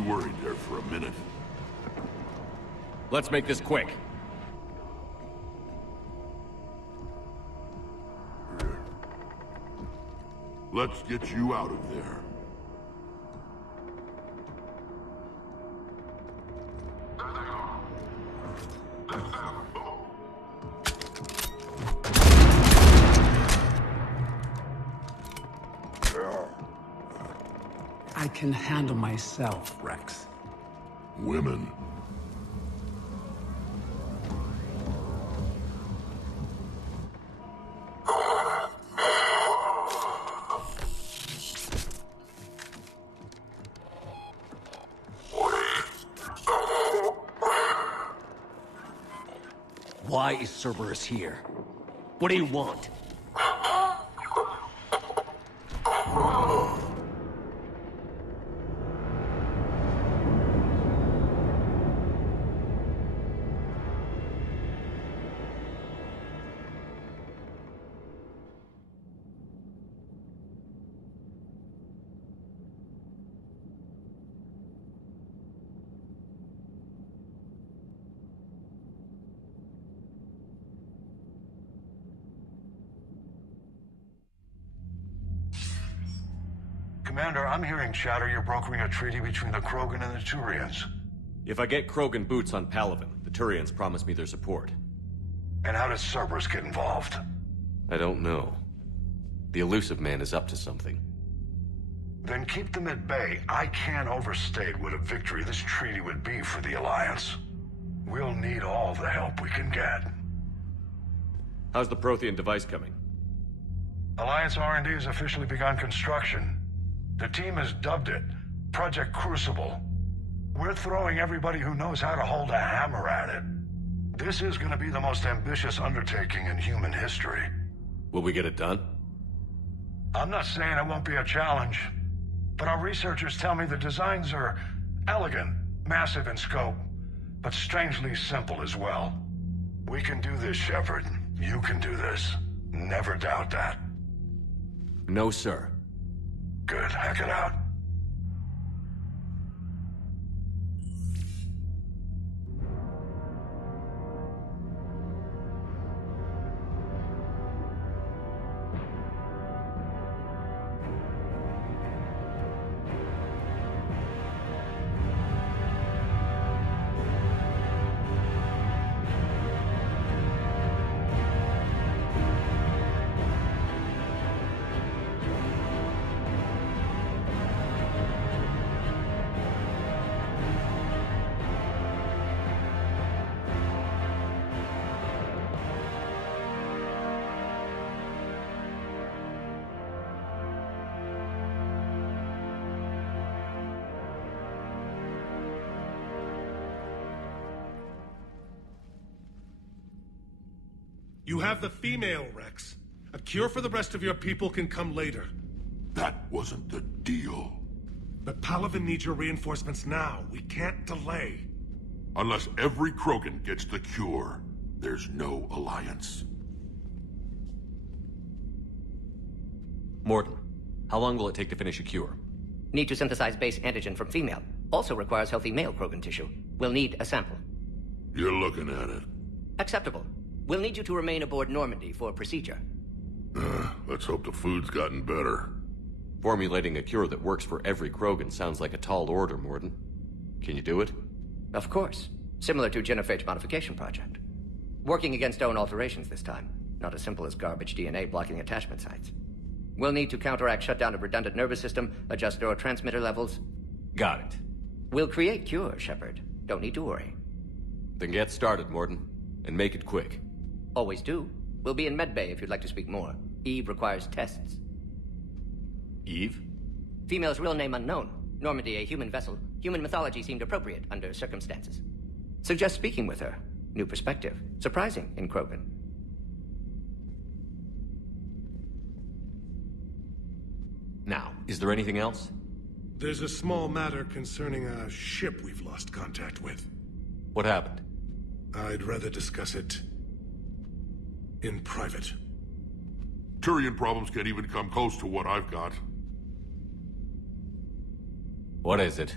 me worried there for a minute. Let's make this quick. Let's get you out of there. I can handle myself, Rex. Women. Why is Cerberus here? What do you want? Commander, I'm hearing chatter you're brokering a treaty between the Krogan and the Turians. If I get Krogan boots on Palaven, the Turians promise me their support. And how does Cerberus get involved? I don't know. The elusive man is up to something. Then keep them at bay. I can't overstate what a victory this treaty would be for the Alliance. We'll need all the help we can get. How's the Prothean device coming? Alliance R&D has officially begun construction. The team has dubbed it Project Crucible. We're throwing everybody who knows how to hold a hammer at it. This is going to be the most ambitious undertaking in human history. Will we get it done? I'm not saying it won't be a challenge, but our researchers tell me the designs are elegant, massive in scope, but strangely simple as well. We can do this, Shepard. You can do this. Never doubt that. No, sir. Good. Hack it out. You have the female, Rex. A cure for the rest of your people can come later. That wasn't the deal. But Palaven needs your reinforcements now. We can't delay. Unless every Krogan gets the cure, there's no alliance. Mordin, how long will it take to finish a cure? Need to synthesize base antigen from female. Also requires healthy male Krogan tissue. We'll need a sample. You're looking at it. Acceptable. We'll need you to remain aboard Normandy for procedure. Let's hope the food's gotten better. Formulating a cure that works for every Krogan sounds like a tall order, Mordin. Can you do it? Of course. Similar to Genophage Modification Project. Working against own alterations this time. Not as simple as garbage DNA blocking attachment sites. We'll need to counteract shutdown of redundant nervous system, adjust neurotransmitter levels. Got it. We'll create cure, Shepard. Don't need to worry. Then get started, Mordin. And make it quick. Always do. We'll be in medbay if you'd like to speak more. Eve requires tests. Eve? Female's real name unknown. Normandy a human vessel. Human mythology seemed appropriate under circumstances. Suggest speaking with her. New perspective. Surprising in Krogan. Now, is there anything else? There's a small matter concerning a ship we've lost contact with. What happened? I'd rather discuss it in private. Turian problems can't even come close to what I've got. What is it?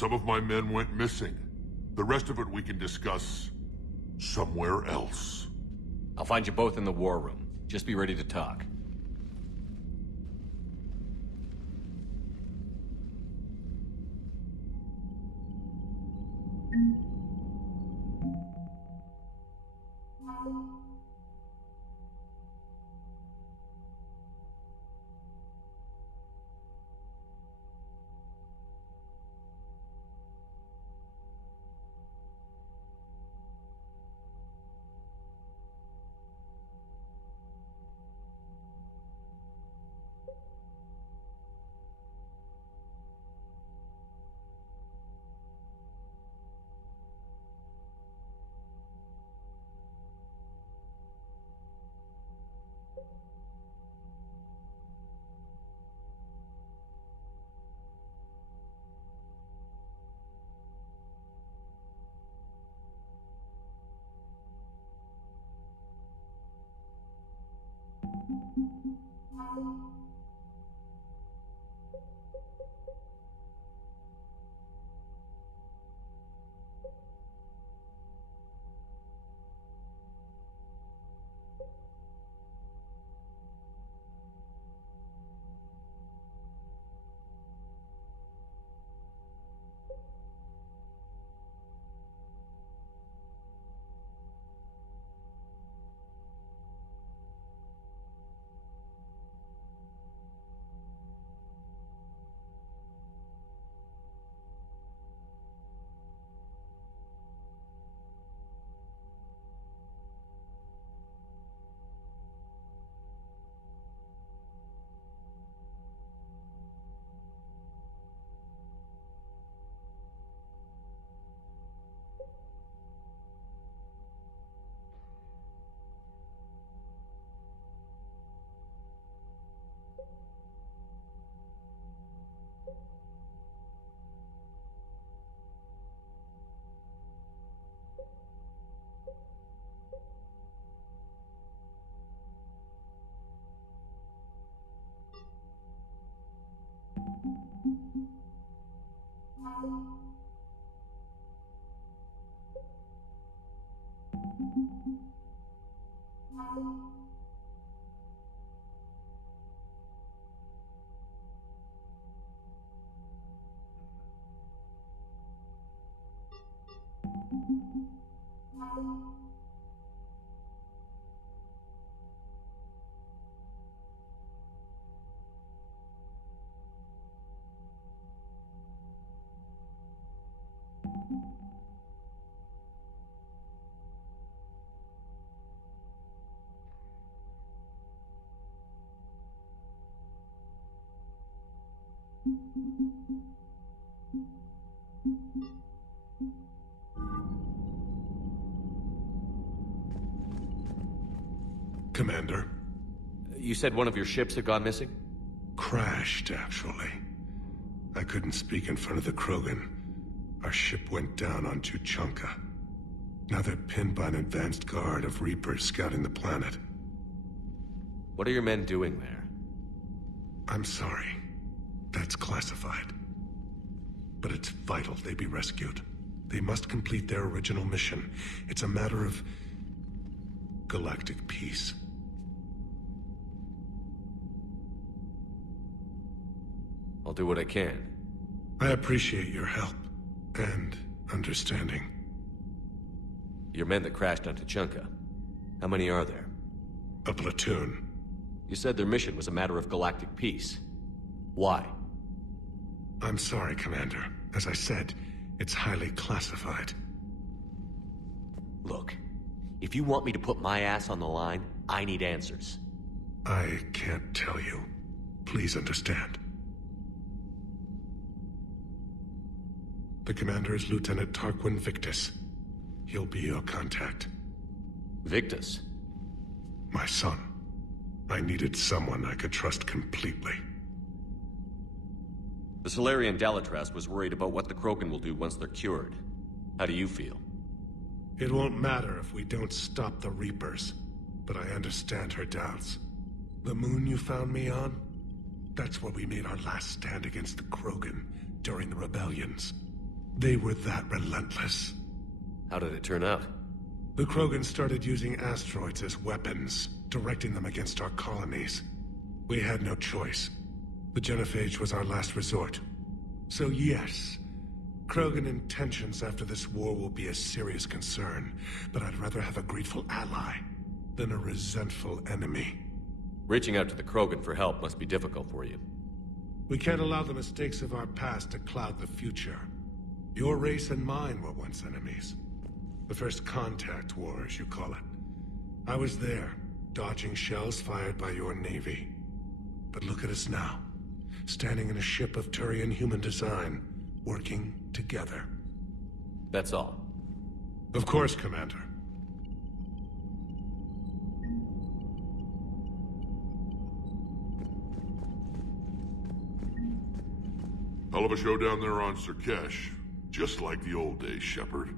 Some of my men went missing. The rest of it we can discuss somewhere else. I'll find you both in the war room. Just be ready to talk. Commander. You said one of your ships had gone missing? Crashed, actually. I couldn't speak in front of the Krogan. Our ship went down on Tuchanka. Now they're pinned by an advanced guard of Reapers scouting the planet. What are your men doing there? I'm sorry. That's classified. But it's vital they be rescued. They must complete their original mission. It's a matter of galactic peace. I'll do what I can. I appreciate your help and understanding. Your men that crashed on Tuchanka. How many are there? A platoon. You said their mission was a matter of galactic peace. Why? I'm sorry, Commander. As I said, it's highly classified. Look, if you want me to put my ass on the line, I need answers. I can't tell you. Please understand. The commander is Lieutenant Tarquin Victus. He'll be your contact. Victus? My son. I needed someone I could trust completely. The Solarian Dalatras was worried about what the Krogan will do once they're cured. How do you feel? It won't matter if we don't stop the Reapers, but I understand her doubts. The moon you found me on? That's where we made our last stand against the Krogan during the rebellions. They were that relentless. How did it turn out? The Krogan started using asteroids as weapons, directing them against our colonies. We had no choice. The genophage was our last resort. So yes, Krogan intentions after this war will be a serious concern, but I'd rather have a grateful ally than a resentful enemy. Reaching out to the Krogan for help must be difficult for you. We can't allow the mistakes of our past to cloud the future. Your race and mine were once enemies. The first contact war, as you call it. I was there, dodging shells fired by your navy. But look at us now, standing in a ship of Turian human design, working together. That's all. Of course, Commander. Hell of a show down there on Surkesh. Just like the old days, Shepard.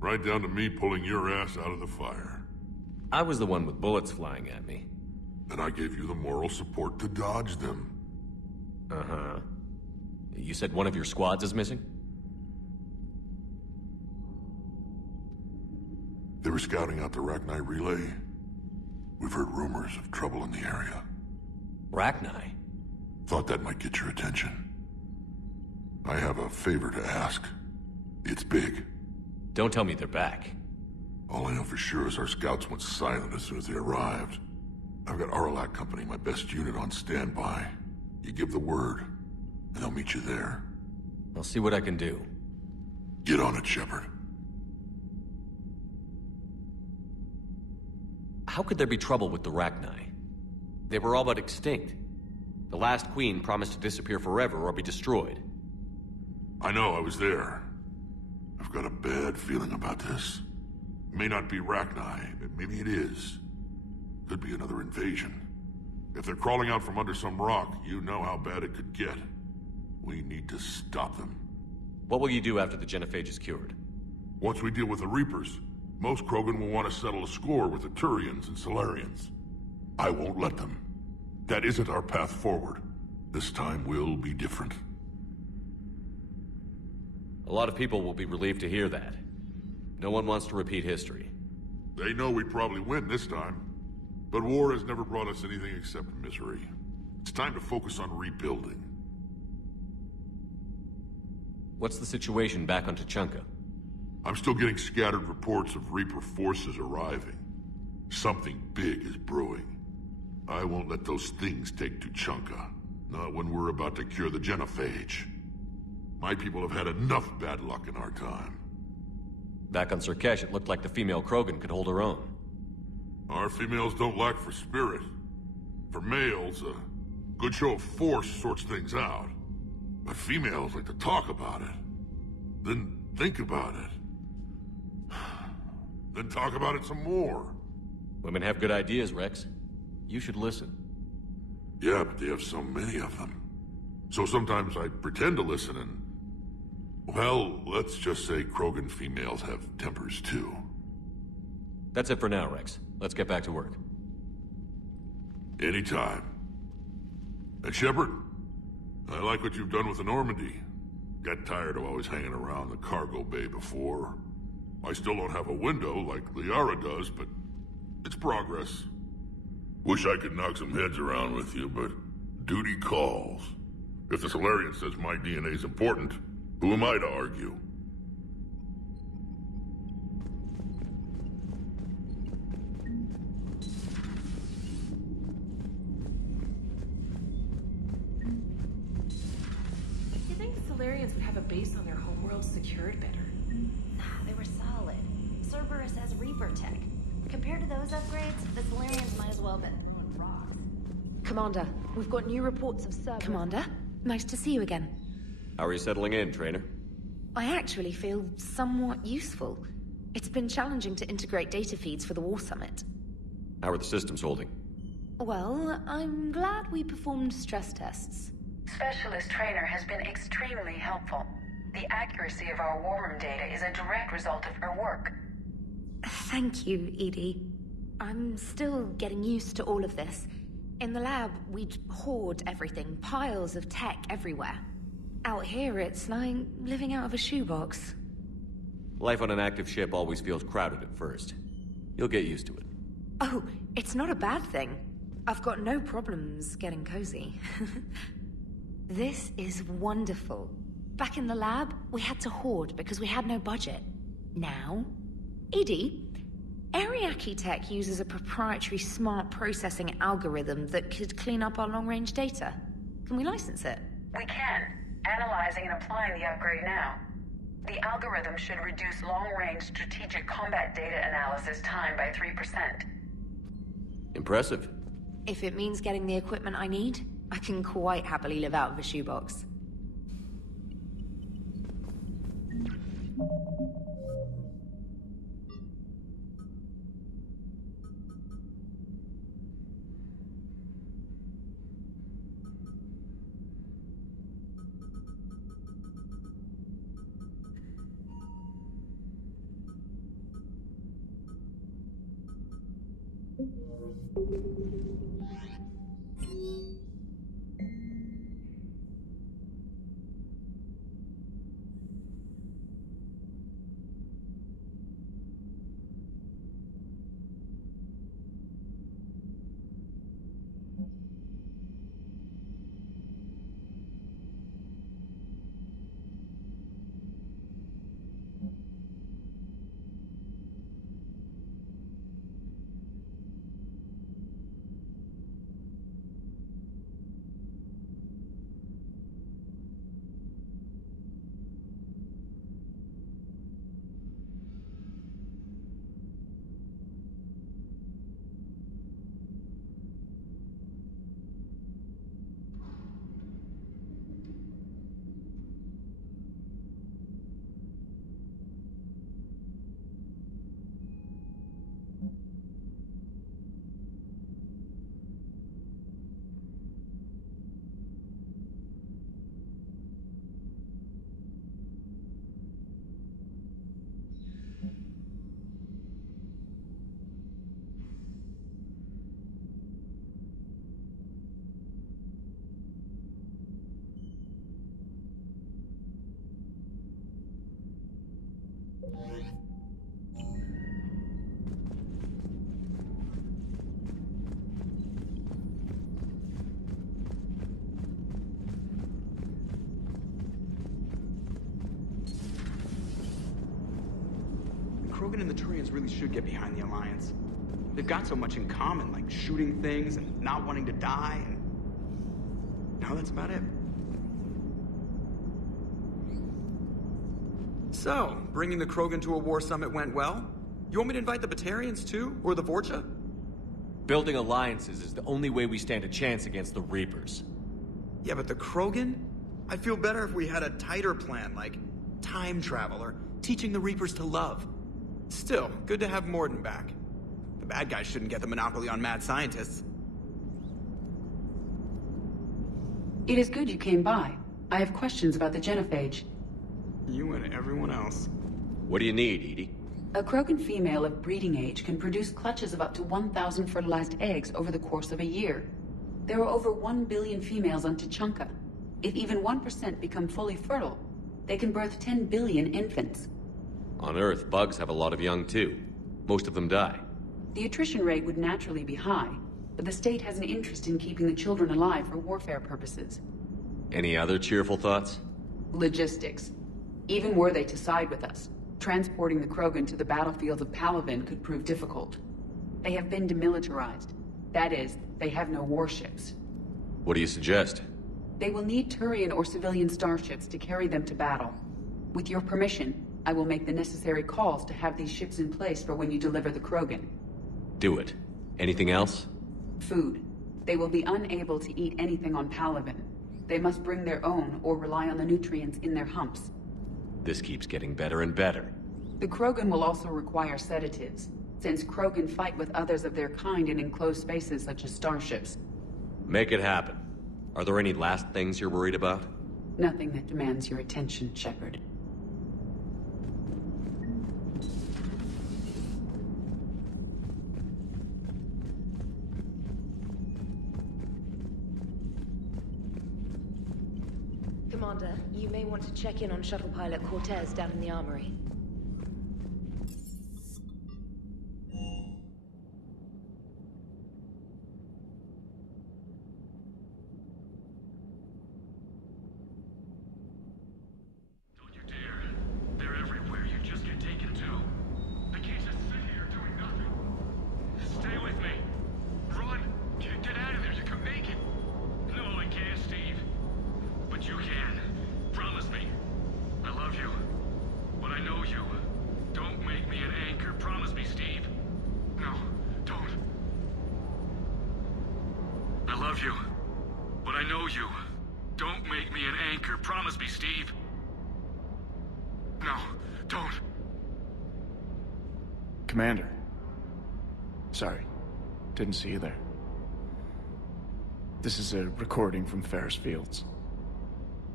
Right down to me pulling your ass out of the fire. I was the one with bullets flying at me. And I gave you the moral support to dodge them. Uh-huh. You said one of your squads is missing? They were scouting out the Rachni relay. We've heard rumors of trouble in the area. Rachni? Thought that might get your attention. I have a favor to ask. It's big. Don't tell me they're back. All I know for sure is our scouts went silent as soon as they arrived. I've got Aralac Company, my best unit, on standby. You give the word, and they'll meet you there. I'll see what I can do. Get on it, Shepard. How could there be trouble with the Rachni? They were all but extinct. The last queen promised to disappear forever or be destroyed. I know, I was there. I've got a bad feeling about this. May not be Rachni, but maybe it is. Could be another invasion. If they're crawling out from under some rock, you know how bad it could get. We need to stop them. What will you do after the genophage is cured? Once we deal with the Reapers, most Krogan will want to settle a score with the Turians and Solarians. I won't let them. That isn't our path forward. This time will be different. A lot of people will be relieved to hear that. No one wants to repeat history. They know we probably win this time. But war has never brought us anything except misery. It's time to focus on rebuilding. What's the situation back on Tuchanka? I'm still getting scattered reports of Reaper forces arriving. Something big is brewing. I won't let those things take Tuchanka. Not when we're about to cure the genophage. My people have had enough bad luck in our time. Back on Surkesh, it looked like the female Krogan could hold her own. Our females don't lack for spirit. For males, a good show of force sorts things out. But females like to talk about it. Then think about it. Then talk about it some more. Women have good ideas, Rex. You should listen. Yeah, but they have so many of them. So sometimes I pretend to listen and... Well, let's just say Krogan females have tempers too. That's it for now, Rex. Let's get back to work. Anytime. And Shepard, I like what you've done with the Normandy. Got tired of always hanging around the cargo bay before. I still don't have a window like Liara does, but it's progress. Wish I could knock some heads around with you, but duty calls. If the Solarian says my DNA's important, who am I to argue? You think the Solarians would have a base on their homeworld secured better? Nah, they were solid. Cerberus has Reaper tech. Compared to those upgrades, the Solarians might as well have been throwing rocks. Commander, we've got new reports of Cerberus. Commander, nice to see you again. How are you settling in, Trainer? I actually feel somewhat useful. It's been challenging to integrate data feeds for the War Summit. How are the systems holding? Well, I'm glad we performed stress tests. Specialist Trainer has been extremely helpful. The accuracy of our war room data is a direct result of her work. Thank you, Edie. I'm still getting used to all of this. In the lab, we'd hoard everything, piles of tech everywhere. Out here, it's like living out of a shoebox. Life on an active ship always feels crowded at first. You'll get used to it. Oh, it's not a bad thing. I've got no problems getting cozy. This is wonderful. Back in the lab, we had to hoard because we had no budget. Now, Edie, Ariake Tech uses a proprietary smart processing algorithm that could clean up our long-range data. Can we license it? We can. Analyzing and applying the upgrade now. The algorithm should reduce long-range strategic combat data analysis time by 3%. Impressive. If it means getting the equipment I need, I can quite happily live out of a shoebox. Krogan and the Turians really should get behind the Alliance. They've got so much in common, like shooting things and not wanting to die, and now that's about it. So, bringing the Krogan to a war summit went well? You want me to invite the Batarians too? Or the Vorcha? Building alliances is the only way we stand a chance against the Reapers. Yeah, but the Krogan? I'd feel better if we had a tighter plan, like time travel or teaching the Reapers to love. Still, good to have Morden back. The bad guys shouldn't get the monopoly on mad scientists. It is good you came by. I have questions about the genophage. You and everyone else. What do you need, Edie? A Krogan female of breeding age can produce clutches of up to 1,000 fertilized eggs over the course of a year. There are over 1 billion females on Tuchanka. If even 1% become fully fertile, they can birth 10 billion infants. On Earth, bugs have a lot of young too. Most of them die. The attrition rate would naturally be high, but the state has an interest in keeping the children alive for warfare purposes. Any other cheerful thoughts? Logistics. Even were they to side with us, transporting the Krogan to the battlefields of Palaven could prove difficult. They have been demilitarized. That is, they have no warships. What do you suggest? They will need Turian or civilian starships to carry them to battle. With your permission, I will make the necessary calls to have these ships in place for when you deliver the Krogan. Do it. Anything else? Food. They will be unable to eat anything on Palaven. They must bring their own or rely on the nutrients in their humps. This keeps getting better and better. The Krogan will also require sedatives, since Krogan fight with others of their kind in enclosed spaces such as starships. Make it happen. Are there any last things you're worried about? Nothing that demands your attention, Shepard. Come on. Commander, you may want to check in on shuttle pilot Cortez down in the armory. Commander. Sorry, didn't see you there. This is a recording from Ferris Fields.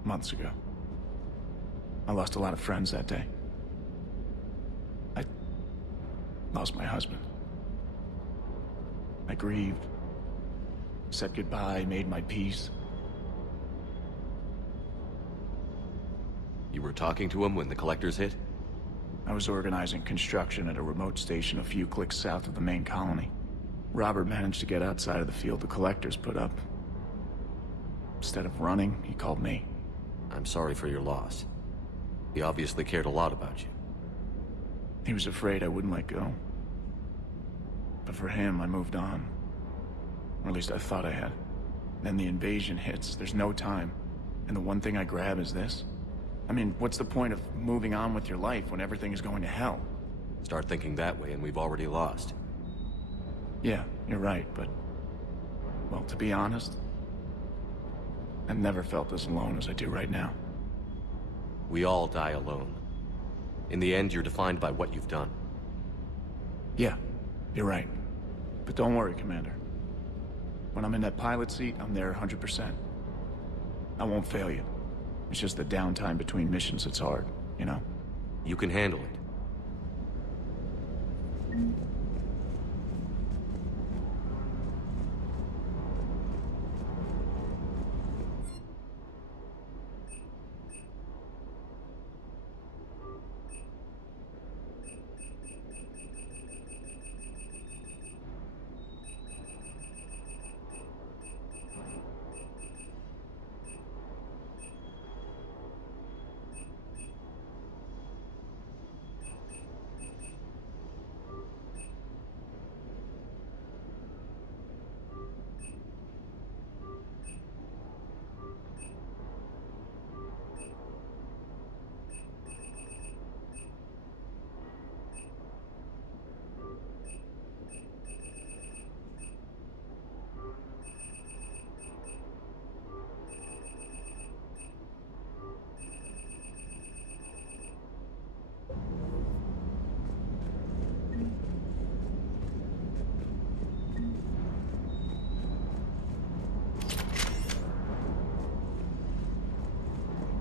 Months ago. I lost a lot of friends that day. I lost my husband. I grieved, said goodbye, made my peace. You were talking to him when the collectors hit? I was organizing construction at a remote station a few clicks south of the main colony. Robert managed to get outside of the field the collectors put up. Instead of running, he called me. I'm sorry for your loss. He obviously cared a lot about you. He was afraid I wouldn't let go. But for him, I moved on. Or at least I thought I had. Then the invasion hits, there's no time. And the one thing I grab is this. I mean, what's the point of moving on with your life when everything is going to hell? Start thinking that way and we've already lost. Yeah, you're right, but... well, to be honest, I've never felt as alone as I do right now. We all die alone. In the end, you're defined by what you've done. Yeah, you're right. But don't worry, Commander. When I'm in that pilot seat, I'm there 100%. I won't fail you. It's just the downtime between missions that's hard, you know? You can handle it.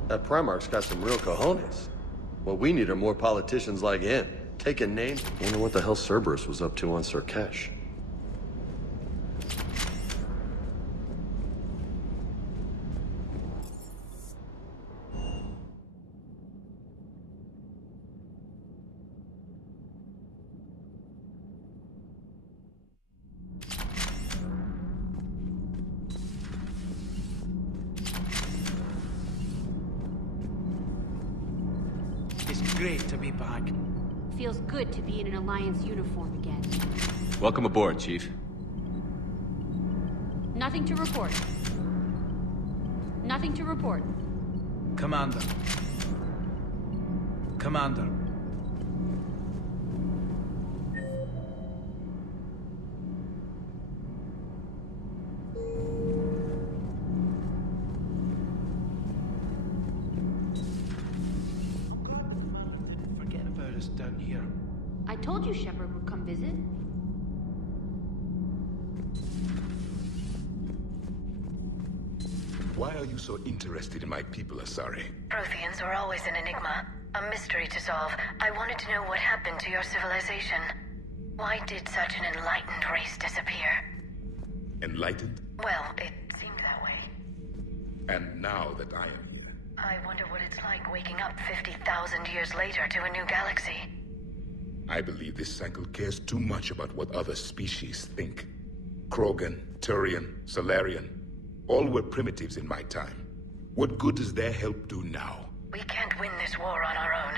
That Primarch's got some real cojones. What we need are more politicians like him. Taking names. Wonder what the hell Cerberus was up to on Surkesh. Great to be back. Feels good to be in an Alliance uniform again. Welcome aboard, Chief. Nothing to report. Nothing to report. Commander. Commander. Down here. I told you Shepard would come visit. Why are you so interested in my people, Asari? Protheans are always an enigma, a mystery to solve. I wanted to know what happened to your civilization. Why did such an enlightened race disappear? Enlightened? Well, it seemed that way. And now that I am here, I wonder what it's like waking up 50,000 years later to a new galaxy. I believe this cycle cares too much about what other species think. Krogan, Turian, Solarian, all were primitives in my time. What good does their help do now? We can't win this war on our own.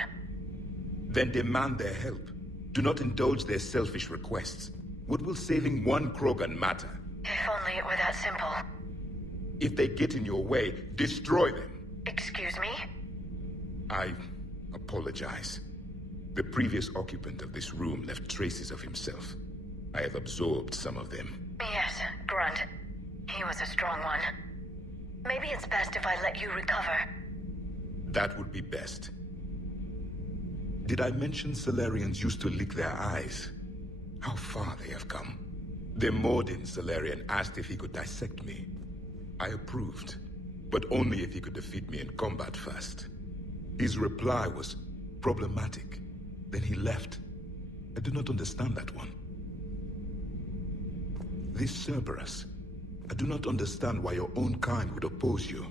Then demand their help. Do not indulge their selfish requests. What will saving one Krogan matter? If only it were that simple. If they get in your way, destroy them. Excuse me? I apologize. The previous occupant of this room left traces of himself. I have absorbed some of them. Yes, Grunt. He was a strong one. Maybe it's best if I let you recover. That would be best. Did I mention Solarians used to lick their eyes? How far they have come. The Mordin Solarian asked if he could dissect me. I approved, but only if he could defeat me in combat first. His reply was problematic. Then he left. I do not understand that one. This Cerberus, I do not understand why your own kind would oppose you.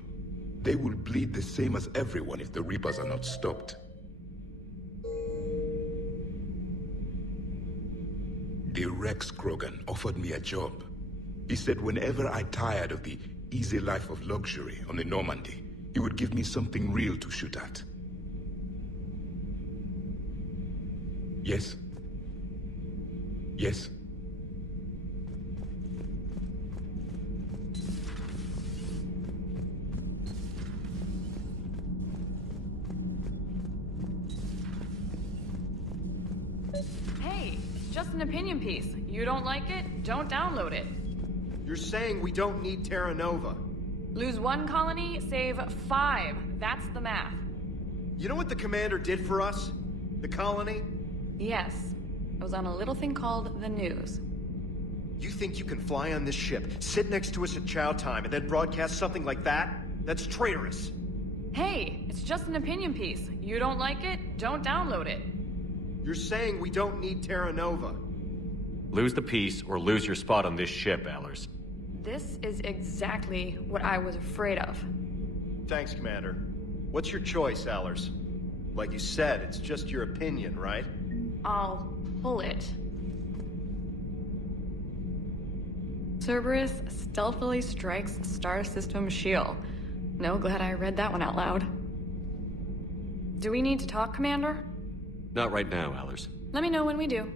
They will bleed the same as everyone if the Reapers are not stopped. The Rex Krogan offered me a job. He said whenever I tired of the easy life of luxury on the Normandy, he would give me something real to shoot at. Yes. Yes. Hey, it's just an opinion piece. You don't like it? Don't download it. You're saying we don't need Terra Nova. Lose one colony, save 5. That's the math. You know what the commander did for us? The colony? Yes. It was on a little thing called the news. You think you can fly on this ship, sit next to us at chow time, and then broadcast something like that? That's traitorous. Hey, it's just an opinion piece. You don't like it? Don't download it. You're saying we don't need Terra Nova. Lose the piece or lose your spot on this ship, Allers. This is exactly what I was afraid of. Thanks, Commander. What's your choice, Allers? Like you said, it's just your opinion, right? I'll pull it. Cerberus stealthily strikes Star System shield. No, glad I read that one out loud. Do we need to talk, Commander? Not right now, Allers. Let me know when we do.